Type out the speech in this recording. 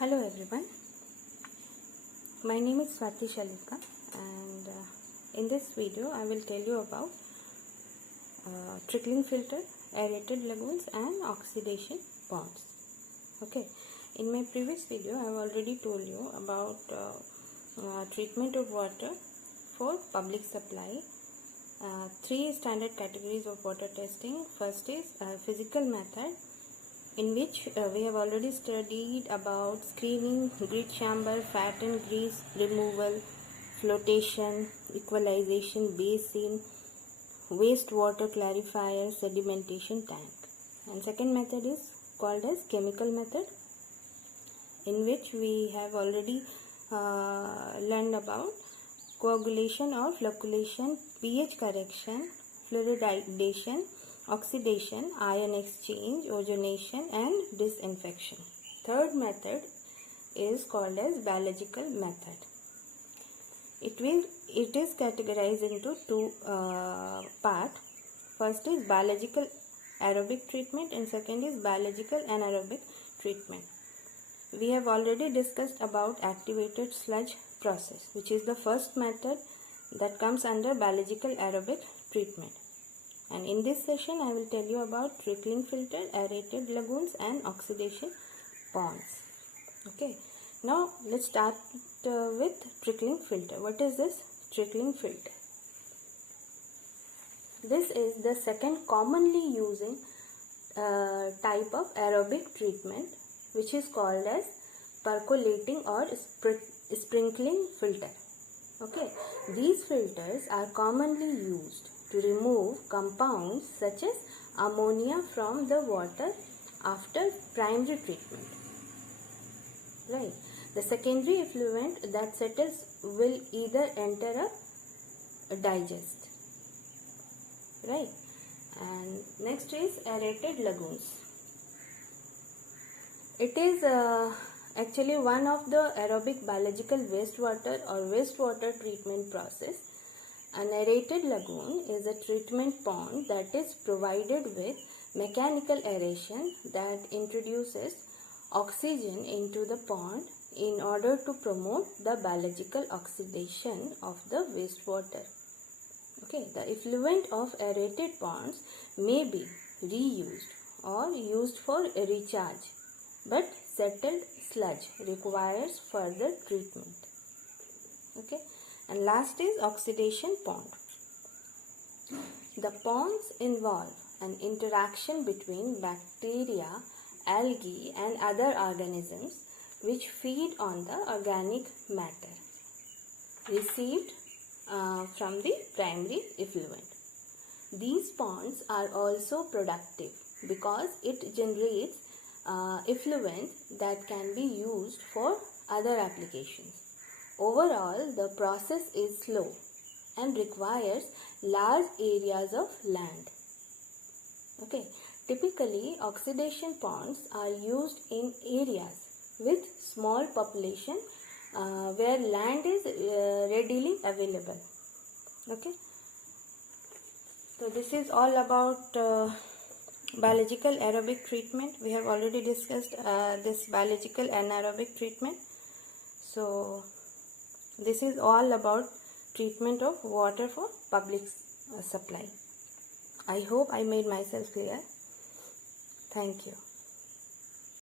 Hello everyone, my name is Swati Shalika and in this video I will tell you about trickling filter, aerated lagoons and oxidation ponds. Okay, in my previous video I have already told you about treatment of water for public supply. Three standard categories of water testing. First is physical method, in which we have already studied about screening, grit chamber, fat and grease removal, flotation, equalization, basin, wastewater clarifier, sedimentation tank. And second method is called as chemical method, in which we have already learned about coagulation or flocculation, pH correction, fluoridation, oxidation, ion exchange, ozonation and disinfection. Third method is called as biological method. It is categorized into two parts. First is biological aerobic treatment and second is biological anaerobic treatment. We have already discussed about activated sludge process, which is the first method that comes under biological aerobic treatment. And in this session I will tell you about trickling filter, aerated lagoons and oxidation ponds. Okay, now let's start with trickling filter. What is this trickling filter? This is the second commonly using type of aerobic treatment, which is called as percolating or sprinkling filter. Okay, these filters are commonly used to remove compounds such as ammonia from the water after primary treatment. Right. The secondary effluent that settles will either enter a digest. Right. And next is aerated lagoons. It is actually one of the aerobic biological wastewater or wastewater treatment process. An aerated lagoon is a treatment pond that is provided with mechanical aeration that introduces oxygen into the pond in order to promote the biological oxidation of the wastewater. Okay, the effluent of aerated ponds may be reused or used for recharge, but settled sludge requires further treatment. Okay. And last is oxidation pond. The ponds involve an interaction between bacteria, algae and other organisms which feed on the organic matter received from the primary effluent. These ponds are also productive because it generates effluent that can be used for other applications. Overall, the process is slow and requires large areas of land. Okay. Typically, oxidation ponds are used in areas with small population where land is readily available. Okay. So this is all about biological aerobic treatment. We have already discussed this biological anaerobic treatment. So this is all about treatment of water for public supply. I hope I made myself clear. Thank you.